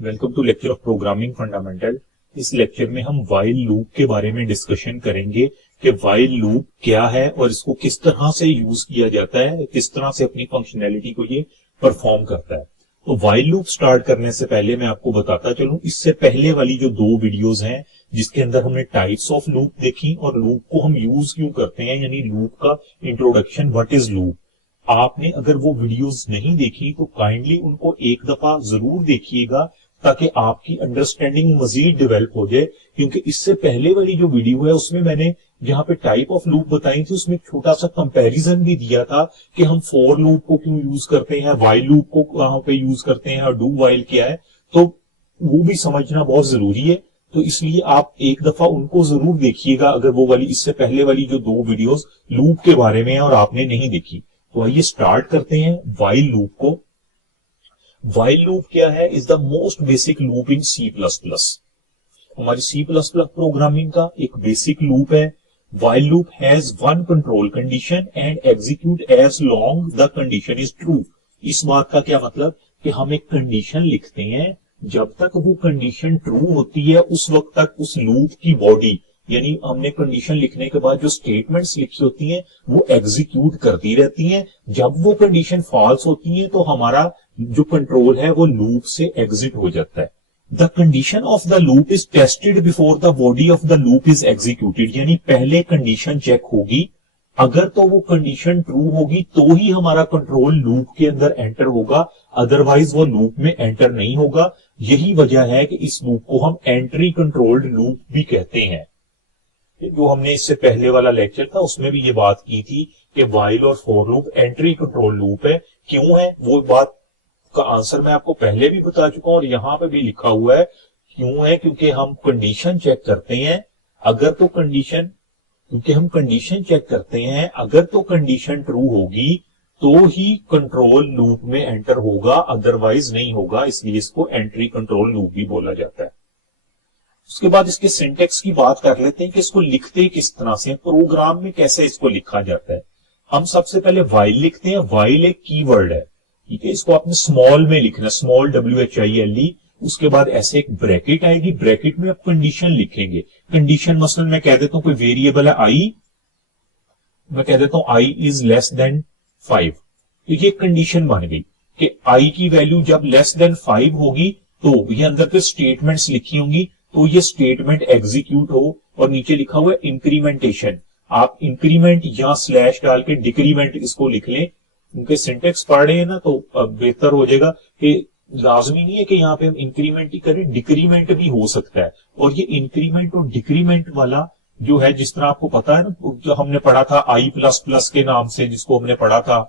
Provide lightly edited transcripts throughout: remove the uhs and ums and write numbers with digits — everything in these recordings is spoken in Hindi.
Welcome to lecture of programming fundamental. इस लेक्चर में हम व्हाइल लूप के बारे में डिस्कशन करेंगे कि व्हाइल लूप क्या है और इसको किस तरह से यूज किया जाता है, किस तरह से अपनी फंक्शनैलिटी को ये परफॉर्म करता है। तो व्हाइल लूप स्टार्ट करने से पहले मैं आपको बताता चलूं, इससे पहले वाली जो दो वीडियोस हैं जिसके अंदर हमने टाइप्स ऑफ लूप देखी और लूप को हम यूज क्यों करते हैं, यानी लूप का इंट्रोडक्शन, व्हाट इज लूप, आपने अगर वो वीडियोस नहीं देखी तो काइंडली उनको एक दफा जरूर देखिएगा ताकि आपकी अंडरस्टैंडिंग मजीद डेवलप हो जाए। क्योंकि इससे पहले वाली जो वीडियो है उसमें मैंने जहां पे टाइप ऑफ लूप बताई थी उसमें एक छोटा सा कंपैरिजन भी दिया था कि हम फॉर लूप को क्यों यूज करते हैं, व्हाइल लूप को कहां पे यूज करते हैं और डू व्हाइल क्या है, तो वो भी समझना बहुत जरूरी है। तो इसलिए आप एक दफा उनको जरूर देखिएगा अगर वो वाली इससे पहले वाली जो दो वीडियोस लूप के बारे में है और आपने नहीं देखी। तो आइए स्टार्ट करते हैं व्हाइल लूप को। व्हाइल लूप क्या है? Is the most basic loop in C plus plus. हमारी सी प्लस प्लस प्रोग्रामिंग का एक बेसिक लूप है। While loop has one control condition and execute as long the condition is true. इस बात का क्या मतलब कि हम एक कंडीशन लिखते हैं, जब तक वो कंडीशन ट्रू होती है उस वक्त तक उस लूप की बॉडी, यानी हमने कंडीशन लिखने के बाद जो स्टेटमेंट्स लिखी होती हैं वो एग्जीक्यूट करती रहती हैं। जब वो कंडीशन फॉल्स होती है तो हमारा जो कंट्रोल है वो लूप से एग्जिट हो जाता है। The condition of the loop is tested before the body of the loop is executed, यानी पहले कंडीशन चेक होगी, अगर तो वो कंडीशन ट्रू होगी तो ही हमारा कंट्रोल लूप के अंदर एंटर होगा, अदरवाइज वो लूप में एंटर नहीं होगा। यही वजह है कि इस लूप को हम एंट्री कंट्रोल्ड लूप भी कहते हैं। जो हमने इससे पहले वाला लेक्चर था उसमें भी ये बात की थी कि व्हाइल और for loop entry control loop है। क्यों है वो बात का आंसर मैं आपको पहले भी बता चुका हूं और यहां पे भी लिखा हुआ है। क्यों है? क्योंकि हम कंडीशन चेक करते हैं, अगर तो कंडीशन, क्योंकि हम कंडीशन चेक करते हैं, अगर तो कंडीशन ट्रू होगी तो ही कंट्रोल लूप में एंटर होगा, अदरवाइज नहीं होगा। इसलिए इसको एंट्री कंट्रोल लूप भी बोला जाता है। उसके बाद इसके सिंटेक्स की बात कर लेते हैं कि इसको लिखते किस तरह से, प्रोग्राम में कैसे इसको लिखा जाता है। हम सबसे पहले व्हाइल लिखते हैं। व्हाइल एक कीवर्ड है, ठीक है, इसको आपने स्मॉल में लिखना, स्मॉल WHILE। उसके बाद ऐसे एक ब्रैकेट आएगी, ब्रैकेट में आप कंडीशन लिखेंगे। कंडीशन मसलन मैं कह देता हूं कोई वेरिएबल है आई, मैं कह देता हूं आई इज लेस देन 5, तो ये कंडीशन बन गई कि आई की वैल्यू जब लेस देन 5 होगी तो ये अंदर पे स्टेटमेंट्स लिखी होंगी, तो ये स्टेटमेंट एग्जीक्यूट हो। और नीचे लिखा हुआ है इंक्रीमेंटेशन, आप इंक्रीमेंट या स्लैश डाल के डिक्रीमेंट इसको लिख लें। उनके सिंटेक्स पढ़ रहे हैं ना तो बेहतर हो जाएगा कि लाजमी नहीं है कि यहाँ पे हम इंक्रीमेंट ही करें, डिक्रीमेंट भी हो सकता है। और ये इंक्रीमेंट और डिक्रीमेंट वाला जो है, जिस तरह आपको पता है ना, जो हमने पढ़ा था I++ के नाम से, जिसको हमने पढ़ा था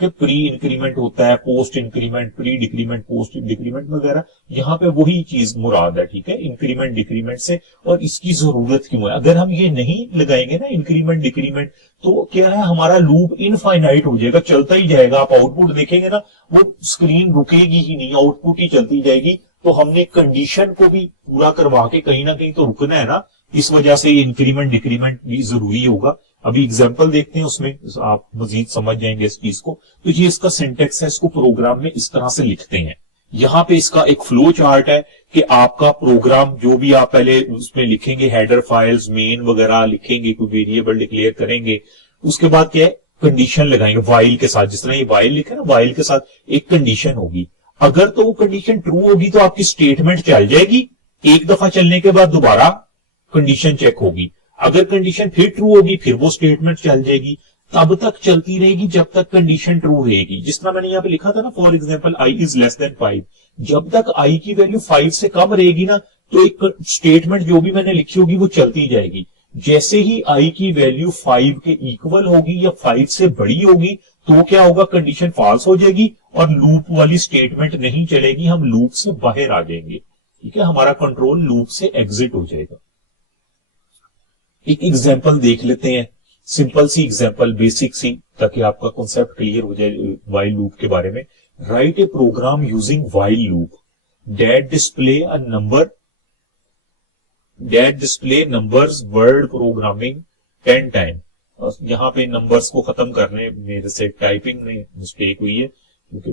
कि प्री इंक्रीमेंट होता है, post increment, pre decrement, post decrement वगैरह, यहाँ पे वही चीज मुराद है, ठीक है, इंक्रीमेंट डिक्रीमेंट से। और इसकी जरूरत क्यों है? अगर हम ये नहीं लगाएंगे ना इंक्रीमेंट डिक्रीमेंट, तो क्या है, हमारा लूप इनफाइनाइट हो जाएगा, चलता ही जाएगा। आप आउटपुट देखेंगे ना, वो स्क्रीन रुकेगी ही नहीं, आउटपुट ही चलती जाएगी। तो हमने कंडीशन को भी पूरा करवा के कहीं ना कहीं तो रुकना है ना, इस वजह से ये इंक्रीमेंट डिक्रीमेंट भी जरूरी होगा। अभी एग्जांपल देखते हैं, उसमें आप मजीद समझ जाएंगे इस चीज को। तो ये इसका सिंटेक्स है, इसको प्रोग्राम में इस तरह से लिखते हैं। यहाँ पे इसका एक फ्लो चार्ट है कि आपका प्रोग्राम जो भी आप पहले उसमें लिखेंगे, हेडर फाइल्स, मेन वगैरह लिखेंगे, कोई वेरिएबल डिक्लेयर करेंगे, उसके बाद क्या है, कंडीशन लगाएंगे व्हाइल के साथ। जिस तरह ये व्हाइल लिखे ना, व्हाइल के साथ एक कंडीशन होगी। अगर तो वो कंडीशन ट्रू होगी तो आपकी स्टेटमेंट चल जाएगी, एक दफा चलने के बाद दोबारा कंडीशन चेक होगी। अगर कंडीशन फिर ट्रू होगी फिर वो स्टेटमेंट चल जाएगी, तब तक चलती रहेगी जब तक कंडीशन ट्रू रहेगी। जिस तरह मैंने यहाँ पे लिखा था ना, for example I is less then 5, जब तक आई की वैल्यू 5 से कम रहेगी ना, तो एक स्टेटमेंट जो भी मैंने लिखी होगी वो चलती जाएगी। जैसे ही आई की वैल्यू 5 के इक्वल होगी या 5 से बड़ी होगी तो क्या होगा, कंडीशन फॉल्स हो जाएगी और लूप वाली स्टेटमेंट नहीं चलेगी, हम लूप से बाहर आ जाएंगे, ठीक है, हमारा कंट्रोल लूप से एग्जिट हो जाएगा। एक एग्जांपल देख लेते हैं, सिंपल सी एग्जांपल, बेसिक सी, ताकि आपका कॉन्सेप्ट क्लियर हो जाए व्हाइल लूप के बारे में। Write a program using while loop that display a number, that display numbers word programming 10 time. यहाँ पे नंबर्स को खत्म करने में जैसे टाइपिंग में मिस्टेक हुई है, क्योंकि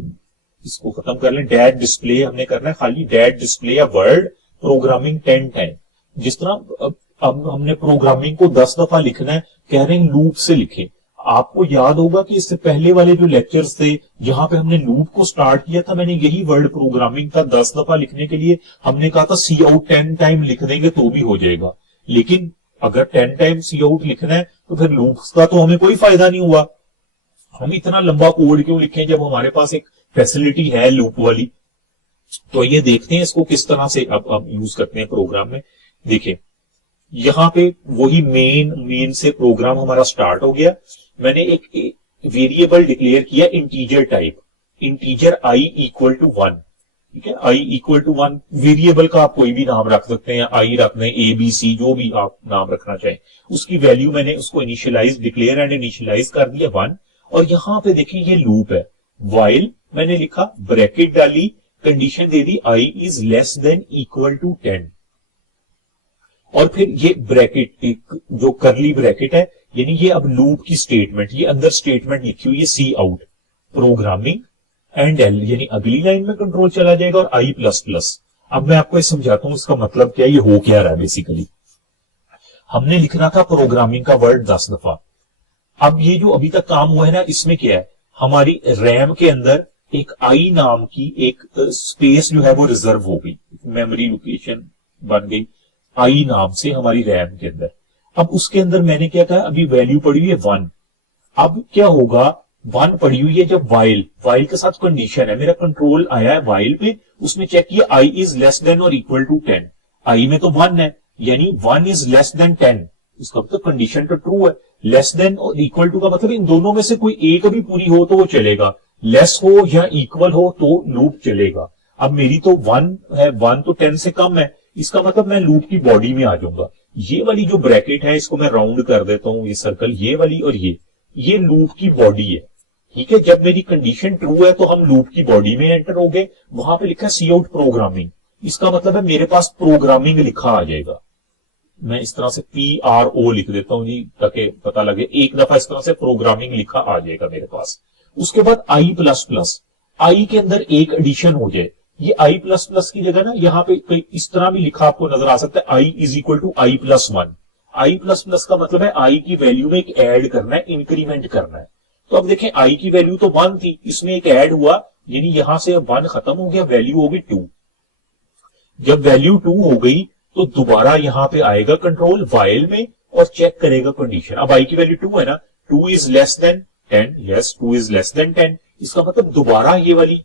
इसको खत्म कर लें। डैट डिस्प्ले हमने करना है खाली डैट डिस्प्ले या वर्ड प्रोग्रामिंग 10 टाइम। जिस तरह अब हमने प्रोग्रामिंग को 10 दफा लिखना है, कह रहे हैं लूप से लिखें। आपको याद होगा कि इससे पहले वाले जो लेक्चर्स थे जहां पे हमने लूप को स्टार्ट किया था, मैंने यही वर्ड प्रोग्रामिंग था 10 दफा लिखने के लिए हमने कहा था सी आउट 10 टाइम लिख देंगे तो भी हो जाएगा। लेकिन अगर 10 टाइम सी आउट लिखना है तो फिर लूप्स का तो हमें कोई फायदा नहीं हुआ। हम इतना लंबा कोड क्यों लिखें जब हमारे पास एक फैसिलिटी है लूप वाली। तो ये देखते हैं इसको किस तरह से अब यूज करते हैं प्रोग्राम में। देखिए यहां पे वही मेन से प्रोग्राम हमारा स्टार्ट हो गया। मैंने एक वेरिएबल डिक्लेयर किया integer type, integer I equal to 1। ठीक है, आई इक्वल टू 1 वेरिएबल का आप कोई भी नाम रख सकते हैं, आई रखना है, ए बी सी जो भी आप नाम रखना चाहें। उसकी वैल्यू मैंने उसको इनिशियलाइज डिक्लेयर एंड इनिशियलाइज कर दिया 1। और यहां पे देखिए ये लूप है, वाइल मैंने लिखा, ब्रैकेट डाली, कंडीशन दे दी I is less than equal to 10। और फिर ये ब्रैकेट एक जो करली ब्रैकेट है, यानी ये अब लूप की स्टेटमेंट, ये अंदर स्टेटमेंट लिखी हुई है सी आउट प्रोग्रामिंग एंड एल, यानी अगली लाइन में कंट्रोल चला जाएगा और आई प्लस प्लस। अब मैं आपको ये समझाता हूं इसका मतलब क्या है, ये हो क्या रहा है। बेसिकली हमने लिखना था प्रोग्रामिंग का वर्ड 10 दफा। अब ये जो अभी तक काम हुआ है ना, इसमें क्या है, हमारी रैम के अंदर एक आई नाम की एक स्पेस जो है वो रिजर्व हो गई, मेमोरी लोकेशन बन गई आई नाम से हमारी रैम के अंदर। अब उसके अंदर मैंने क्या कहा, अभी वैल्यू पड़ी हुई है 1। अब क्या होगा, 1 पड़ी हुई है जब वाइल के साथ कंडीशन है, मेरा कंट्रोल आया है वाइल पे, उसमें चेक किया आई इज लेस देन और इक्वल टू 10। आई में तो 1 है, यानी 1 इज लेस देन 10, इसका मतलब कंडीशन तो ट्रू है। लेस देन और इक्वल टू का मतलब इन दोनों में से कोई एक भी पूरी हो तो वो चलेगा, लेस हो या इक्वल हो तो लूप चलेगा। अब मेरी तो 1 है, 1 तो 10 से कम है, इसका मतलब मैं लूप की बॉडी में आ जाऊंगा। ये वाली जो ब्रैकेट है इसको मैं राउंड कर देता हूं, ये सर्कल, ये वाली और ये लूप की बॉडी है। ठीक है, जब मेरी कंडीशन ट्रू है तो हम लूप की बॉडी में एंटर हो गए। वहां पे लिखा सी आउट प्रोग्रामिंग, इसका मतलब है मेरे पास प्रोग्रामिंग लिखा आ जाएगा। मैं इस तरह से PRO लिख देता हूं जी ताकि पता लगे, एक दफा इस तरह से प्रोग्रामिंग लिखा आ जाएगा मेरे पास। उसके बाद आई प्लस प्लस, आई के अंदर एक एडिशन हो जाए, ये आई प्लस प्लस की जगह ना यहाँ पे इस तरह भी लिखा आपको नजर आ सकता है, I is equal to I plus 1। I plus plus का मतलब है आई की वैल्यू में एक ऐड करना है, इंक्रीमेंट करना है। तो अब देखें आई की वैल्यू तो 1 थी, इसमें एक ऐड हुआ, यानी यहां से 1 खत्म हो गया, वैल्यू होगी 2। जब वैल्यू 2 हो गई तो दोबारा यहां पे आएगा कंट्रोल वाइल में और चेक करेगा कंडीशन। अब आई की वैल्यू 2 है ना, 2 is less then 10, yes 2 is less then 10, इसका मतलब दोबारा ये वाली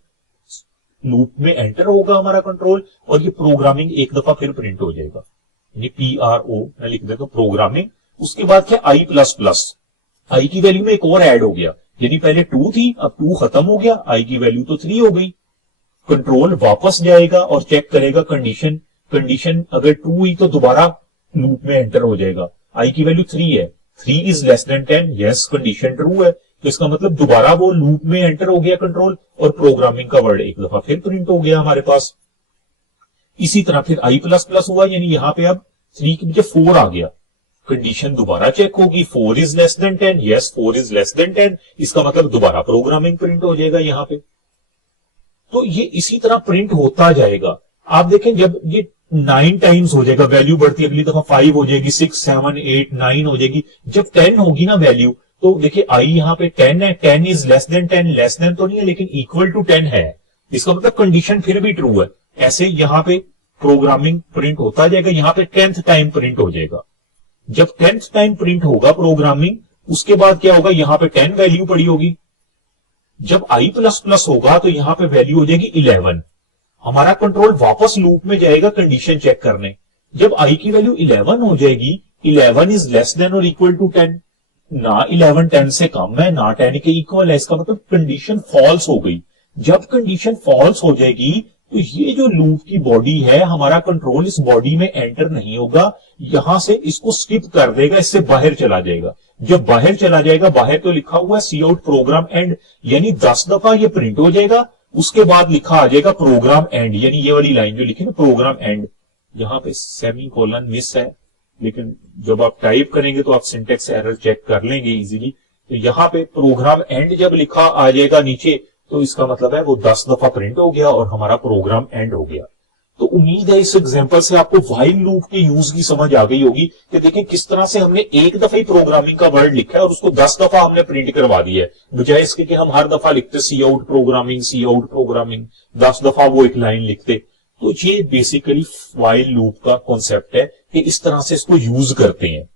लूप में एंटर होगा हमारा कंट्रोल और ये प्रोग्रामिंग एक दफा फिर प्रिंट हो जाएगा, यानी PRO मैं लिख देता हूं प्रोग्रामिंग। उसके बाद क्या, आई प्लस प्लस, आई की वैल्यू में एक और ऐड हो गया, यानी पहले 2 थी अब 2 खत्म हो गया, आई की वैल्यू तो 3 हो गई। कंट्रोल वापस जाएगा और चेक करेगा कंडीशन, कंडीशन अगर 2 हुई तो दोबारा लूप में एंटर हो जाएगा। आई की वैल्यू 3 है, 3 is less then 10, yes condition true है, तो इसका मतलब दोबारा वो लूप में एंटर हो गया कंट्रोल और प्रोग्रामिंग का वर्ड एक दफा फिर प्रिंट हो गया हमारे पास। इसी तरह फिर आई प्लस प्लस हुआ, यानी यहां पे अब 3 की बजाय 4 आ गया, कंडीशन दोबारा चेक होगी, 4 is less then 10, yes 4 is less then 10, इसका मतलब दोबारा प्रोग्रामिंग प्रिंट हो जाएगा यहां पे। तो ये इसी तरह प्रिंट होता जाएगा। आप देखें जब ये 9 टाइम्स हो जाएगा, वैल्यू बढ़ती है, अगली दफा 5 हो जाएगी, 6 7 8 9 हो जाएगी, जब 10 होगी ना वैल्यू, तो देखिए आई यहां पे 10 है, 10 is less then 10, less than तो नहीं है लेकिन इक्वल टू 10 है, इसका मतलब कंडीशन फिर भी ट्रू है। ऐसे यहां पे प्रोग्रामिंग प्रिंट होता जाएगा, यहां पे 10th टाइम प्रिंट हो जाएगा। जब 10th टाइम प्रिंट होगा प्रोग्रामिंग, उसके बाद क्या होगा, यहां पे 10 वैल्यू पड़ी होगी। जब आई प्लस प्लस होगा तो यहां पे वैल्यू हो जाएगी 11, हमारा कंट्रोल वापस लूप में जाएगा कंडीशन चेक करने। जब आई की वैल्यू 11 हो जाएगी, 11 इज लेस देन और इक्वल टू 10, ना 11 10 से कम है ना 10 के इक्वल है, इसका मतलब कंडीशन फॉल्स हो गई। जब कंडीशन फॉल्स हो जाएगी तो ये जो लूप की बॉडी है, हमारा कंट्रोल इस बॉडी में एंटर नहीं होगा, यहां से इसको स्किप कर देगा, इससे बाहर चला जाएगा। जब बाहर चला जाएगा, बाहर तो लिखा हुआ है सी आउट प्रोग्राम एंड, यानी 10 दफा ये प्रिंट हो जाएगा। उसके बाद लिखा आ जाएगा प्रोग्राम एंड, यानी ये वाली लाइन जो लिखी ना प्रोग्राम एंड, यहां पे सेमी कोलन मिस है, लेकिन जब आप टाइप करेंगे तो आप सिंटेक्स एरर चेक कर लेंगे इजीली। तो यहां पे प्रोग्राम एंड जब लिखा आ जाएगा नीचे, तो इसका मतलब है वो 10 दफा प्रिंट हो गया और हमारा प्रोग्राम एंड हो गया। तो उम्मीद है इस एग्जांपल से आपको व्हाइल लूप के यूज की समझ आ गई होगी कि देखें किस तरह से हमने एक दफा ही प्रोग्रामिंग का वर्ड लिखा है और उसको 10 दफा हमने प्रिंट करवा दिया है, बजाय इसके कि हम हर दफा लिखते सी आउट प्रोग्रामिंग 10 दफा वो एक लाइन लिखते। तो ये बेसिकली व्हाइल लूप का कॉन्सेप्ट है कि इस तरह से इसको यूज करते हैं।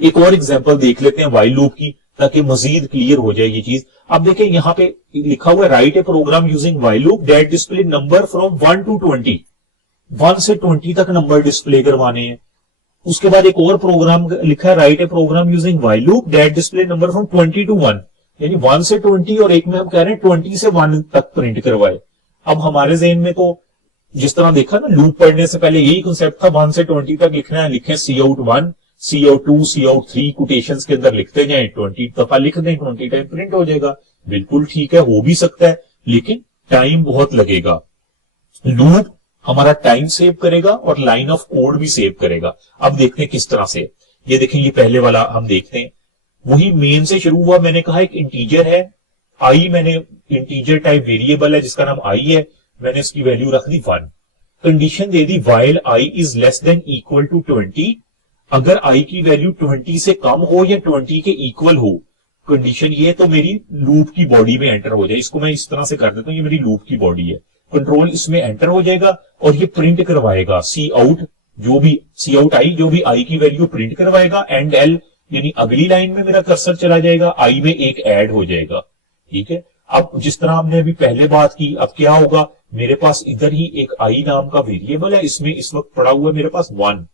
एक और एग्जांपल देख लेते हैं व्हाइल लूप की, ताकि मजीद क्लियर हो जाए ये चीज। अब देखें यहाँ पे लिखा हुआ है write a program using while loop that display number from 1 to 20। 1 से 20 तक नंबर डिस्प्ले करवाने हैं। उसके बाद एक और प्रोग्राम लिखा है write a program using while loop that display number from 20 to 1, यानी 1 से 20 और एक में हम कह रहे हैं 20 से 1 तक प्रिंट करवाए। अब हमारे ज़हन में तो जिस तरह देखा ना, लूप पढ़ने से पहले यही कॉन्सेप्ट था 1 से 20 तक लिखना है, लिखें सी आउट 1 सी आउट 2 सी आउट 3 कोटेशंस के अंदर लिखते जाएं, 20 दफा लिख दें, 20 टाइम प्रिंट हो जाएगा। बिल्कुल ठीक है, हो भी सकता है, लेकिन टाइम बहुत लगेगा। लूप हमारा टाइम सेव करेगा और लाइन ऑफ कोड भी सेव करेगा। अब देखते हैं किस तरह से। ये देखें, ये पहले वाला हम देखते हैं, वही मेन से शुरू हुआ। मैंने कहा एक इंटीजर है आई, मैंने इंटीजर टाइप वेरिएबल है जिसका नाम आई है, मैंने इसकी वैल्यू रख दी 1। कंडीशन दे दी while I is less than equal to 20। अगर आई की वैल्यू 20 से कम हो या 20 के इक्वल हो, कंडीशन ये तो मेरी लूप की बॉडी में एंटर हो जाए। इसको मैं इस तरह से कर देता हूं, ये मेरी लूप की बॉडी है, कंट्रोल इसमें एंटर हो जाएगा और ये प्रिंट करवाएगा सी आउट आई जो भी आई की वैल्यू प्रिंट करवाएगा, एंड एल यानी अगली लाइन में मेरा कर्सर चला जाएगा, आई में एक ऐड हो जाएगा। ठीक है, अब जिस तरह हमने अभी पहले बात की, अब क्या होगा, मेरे पास इधर ही एक आई नाम का वेरिएबल है, इसमें इस वक्त पड़ा हुआ है मेरे पास 1।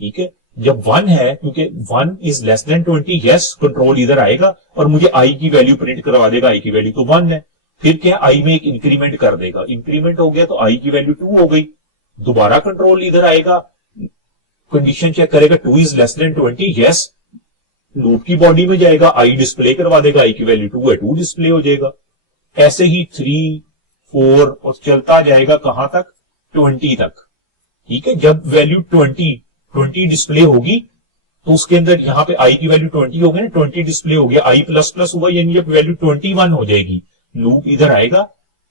ठीक है, जब 1 है, क्योंकि 1 is less then 20, yes control इधर आएगा और मुझे आई की वैल्यू प्रिंट करवा देगा, आई की वैल्यू तो 1 है। फिर क्या, आई में एक इंक्रीमेंट कर देगा, इंक्रीमेंट हो गया तो आई की वैल्यू 2 हो गई, दोबारा कंट्रोल इधर आएगा, कंडीशन चेक करेगा 2 is less then 20, yes loop की बॉडी में जाएगा, आई डिस्प्ले करवा देगा, आई की वैल्यू 2 है, 2 डिस्प्ले हो जाएगा। ऐसे ही 3 4 और चलता जाएगा कहां तक, 20 तक। ठीक है, जब वैल्यू 20 डिस्प्ले होगी तो उसके अंदर यहां पे आई की वैल्यू 20 हो गई ना, 20 डिस्प्ले हो गया, आई प्लस प्लस हुआ, यानी जब वैल्यू 21 हो जाएगी, लूप इधर आएगा,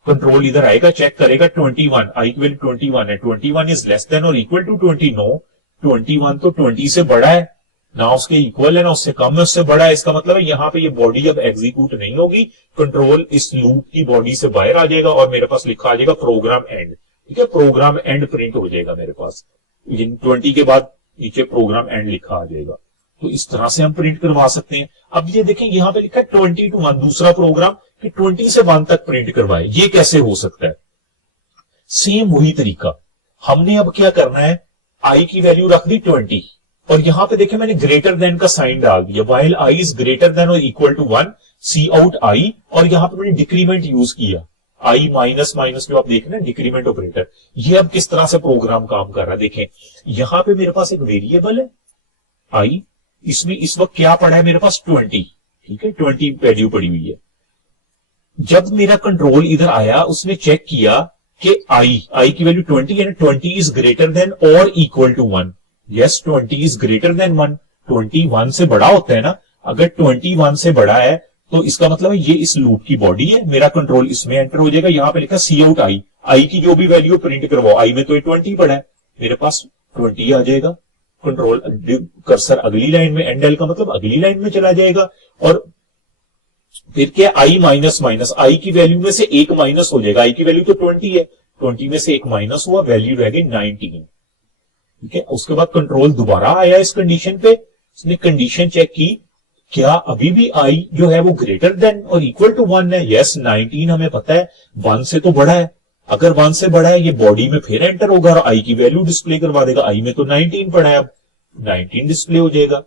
कंट्रोल इधर आएगा, चेक करेगा 21, आई की वैल्यू 21 है, 21 इज लेस देन और इक्वल टू 20, नो 21 तो 20 से बड़ा है, ना उसके इक्वल है ना उससे कम है, उससे बड़ा है। इसका मतलब है यहाँ पे ये बॉडी अब एग्जीक्यूट नहीं होगी, कंट्रोल इस लूप की बॉडी से बाहर आ जाएगा और मेरे पास लिखा आ जाएगा प्रोग्राम एंड। ठीक है, प्रोग्राम एंड प्रिंट हो जाएगा मेरे पास, 20 के बाद नीचे प्रोग्राम एंड लिखा आ जाएगा। तो इस तरह से हम प्रिंट करवा सकते हैं। अब ये देखें यहाँ पे लिखा है 20 to 1, दूसरा प्रोग्राम कि 20 से 1 तक प्रिंट करवाए, ये कैसे हो सकता है। सेम वही तरीका, हमने अब क्या करना है, आई की वैल्यू रख दी 20 और यहां पे देखें मैंने ग्रेटर देन का साइन डाल दिया, while I is greater than और equal to 1 cout I, और यहां पे मैंने डिक्रीमेंट यूज किया, आई माइनस माइनस जो आप देख रहे हैं डिक्रीमेंट ऑपरेटर। ये अब किस तरह से प्रोग्राम काम कर रहा है देखें, यहां पे मेरे पास एक वेरिएबल है आई, इसमें इस वक्त क्या पड़ा है मेरे पास 20। ठीक है, 20 वैल्यू पड़ी हुई है। जब मेरा कंट्रोल इधर आया, उसने चेक किया कि आई की वैल्यू 20 है, 20 इज ग्रेटर देन और equal to 1, yes 20 is greater than 1, 21 से बड़ा होता है ना, अगर 21 से बड़ा है तो इसका मतलब है ये इस लूप की बॉडी है, मेरा कंट्रोल इसमें एंटर हो जाएगा, यहां पे लिखा सी आउट आई की जो भी वैल्यू प्रिंट करवाओ, आई में तो 20 पड़ा है, मेरे पास 20 आ जाएगा, कंट्रोल कर्सर अगली लाइन में, एंड एल का मतलब अगली लाइन में चला जाएगा, और फिर क्या, आई माइनस माइनस, आई की वैल्यू में से एक माइनस हो जाएगा, आई की वैल्यू तो 20 है, 20 में से एक माइनस हुआ, वैल्यू रह गई 19। ठीक है, उसके बाद कंट्रोल दोबारा आया इस कंडीशन पे, उसने कंडीशन चेक की, क्या अभी भी आई जो है वो ग्रेटर देन और इक्वल टू 1 है, यस 19 हमें पता है 1 से तो बड़ा है, अगर 1 से बड़ा है ये बॉडी में फिर एंटर होगा और आई की वैल्यू डिस्प्ले करवा देगा, आई में तो 19 पड़ा है, अब 19 डिस्प्ले हो जाएगा।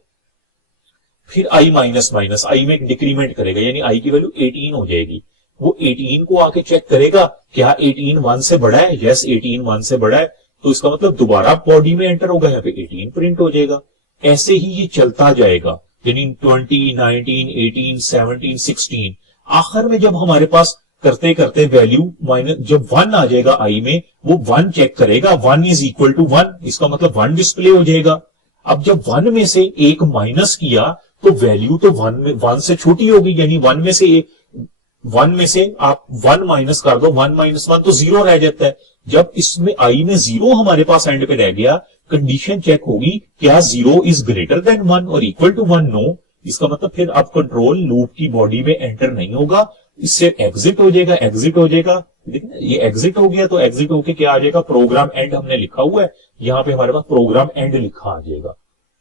फिर आई माइनस माइनस, आई में एक डिक्रीमेंट करेगा, यानी आई की वैल्यू 18 हो जाएगी, वो 18 को आके चेक करेगा, क्या 18 1 से बड़ा है, यस 18 1 से बड़ा है, तो इसका मतलब दोबारा बॉडी में एंटर होगा, यहाँ पे 18 प्रिंट हो जाएगा। ऐसे ही ये चलता जाएगा, यानी 20 19 18 17 16, आखिर में जब हमारे पास करते करते वैल्यू माइनस, जब 1 आ जाएगा आई में, वो 1 चेक करेगा, 1 इज इक्वल टू 1, इसका मतलब 1 डिस्प्ले हो जाएगा। अब जब 1 में से एक माइनस किया तो वैल्यू तो 1 से छोटी होगी, यानी 1 में से 1 में से आप 1 माइनस कर दो, 1 माइनस 1 तो 0 रह जाता है। जब इसमें आई में 0 हमारे पास एंड पे रह गया, कंडीशन चेक होगी क्या 0 इज ग्रेटर देन 1 और इक्वल टू 1? नो। इसका मतलब फिर अब कंट्रोल लूप की बॉडी में एंटर नहीं होगा, इससे एग्जिट हो जाएगा, एग्जिट हो जाएगा। देखिए ये एग्जिट हो गया, तो एग्जिट होके क्या आ जाएगा, प्रोग्राम एंड हमने लिखा हुआ है, यहां पे हमारे पास प्रोग्राम एंड लिखा आ जाएगा।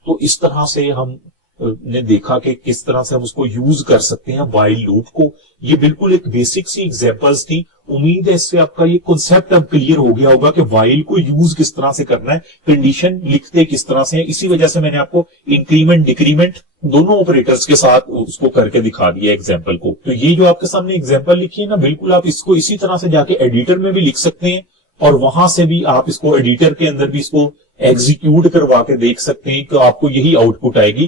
तो इस तरह से हम ने देखा कि किस तरह से हम उसको यूज कर सकते हैं व्हाइल लूप को। ये बिल्कुल एक बेसिक सी एग्जांपल्स थी। उम्मीद है इससे आपका ये कॉन्सेप्ट अब क्लियर हो गया होगा कि व्हाइल को यूज किस तरह से करना है, कंडीशन लिखते किस तरह से है। इसी वजह से मैंने आपको इंक्रीमेंट डिक्रीमेंट दोनों ऑपरेटर्स के साथ उसको करके दिखा दिया एग्जाम्पल को। तो ये जो आपके सामने एग्जाम्पल लिखी है ना, बिल्कुल आप इसको इसी तरह से जाके एडिटर में भी लिख सकते हैं और वहां से भी आप इसको एडिटर के अंदर भी इसको एग्जीक्यूट करवा के देख सकते हैं कि आपको यही आउटपुट आएगी।